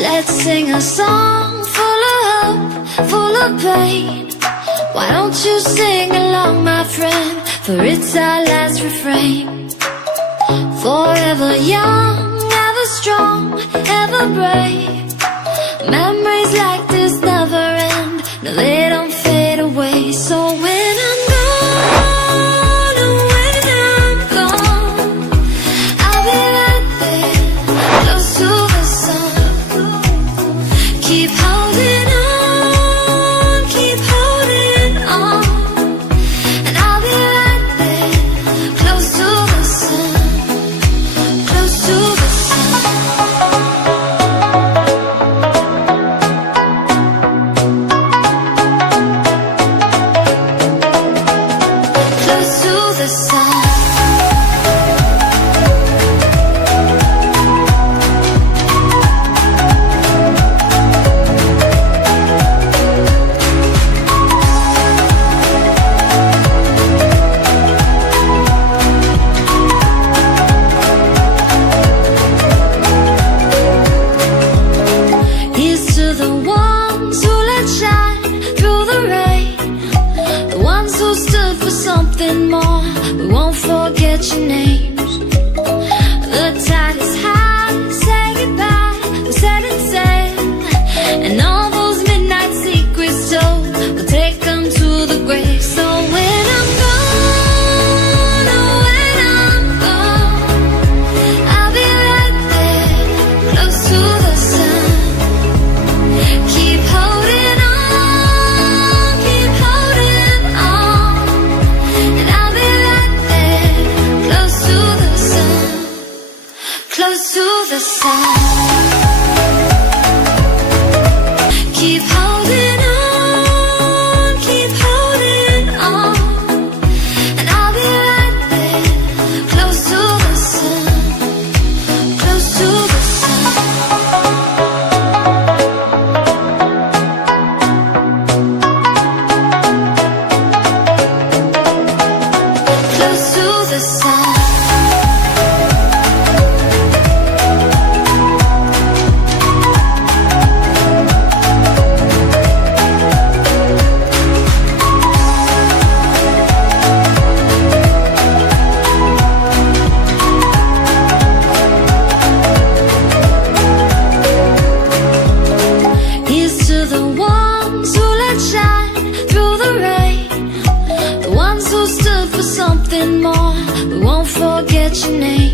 Let's sing a song full of hope, full of pain. Why don't you sing along, my friend, for it's our last refrain. Forever young, ever strong, ever brave. Memories like this never end, no, they don't fade away. So when I'm gone, oh, when I'm gone, I'll be right there, close to the sun. Keep holding on, keep holding on, and I'll be right there, close to the sun, close to the sun. Close to the sun. Here's to the ones who let shine through the rain, the ones who stood for something more. We won't forget your names. The tide is high, say goodbye, we set it sail, and all those midnight secrets told, we'll take them to the grave. So when I'm gone, oh, when I'm gone, I'll be right there, close to the sun. Keep holding on, keep holding on, and I'll be right there, close to the sun, close to the sun. Keep holding on, keep holding on, and I'll be right there, close to the sun, close to the sun. Close to the sun. Here's to the ones who let shine through the rain, the ones who stood for something more. We won't forget your name.